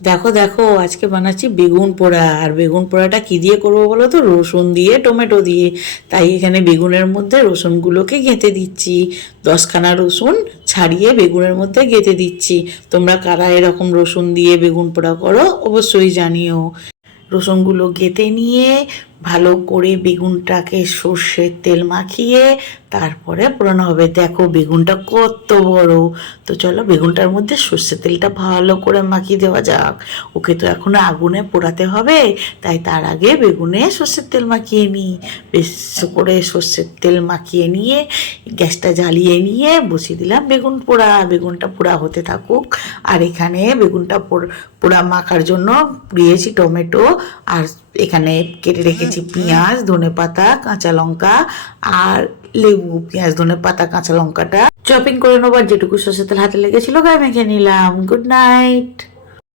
দেখো দেখো, আজকে বানাচ্ছি বেগুন পোড়া। আর বেগুন পোড়াটা কি দিয়ে করবো বলো তো? রসুন দিয়ে, টমেটো দিয়ে। তাই এখানে বেগুনের মধ্যে রসুনগুলোকে গেঁথে দিচ্ছি। 10খানা রসুন ছাড়িয়ে বেগুনের মধ্যে গেঁথে দিচ্ছি। তোমরা কারা এরকম রসুন দিয়ে বেগুন পোড়া করো অবশ্যই জানিও। রসুনগুলো গেঁথে নিয়ে ভালো করে বেগুনটাকে সর্ষের তেল মাখিয়ে তারপরে পোড়ানো হবে। দেখো বেগুনটা কত বড়। তো চলো বেগুনটার মধ্যে সর্ষের তেলটা ভালো করে মাখিয়ে দেওয়া যাক। ওকে তো এখন আগুনে পোড়াতে হবে, তাই তার আগে বেগুনে সর্ষের তেল মাখিয়ে নিই। বেশ করে সর্ষের তেল মাখিয়ে নিয়ে গ্যাসটা জ্বালিয়ে নিয়ে বসিয়ে দিলাম বেগুন পোড়া। বেগুনটা পোড়া হতে থাকুক। আর এখানে বেগুনটা পোড়া মাখার জন্য দিয়েছি টমেটো, আর এখানে কেটে রেখেছি পেঁয়াজ, ধনেপাতা, কাঁচা লঙ্কা আর লেবু। পেঁয়াজ, ধনেপাতা, কাঁচা লঙ্কাটা চপিং করে নেবার যেটুকু সর্ষের তেল হাতে লেগেছিল গায়ে মেখে নিলাম। Good night.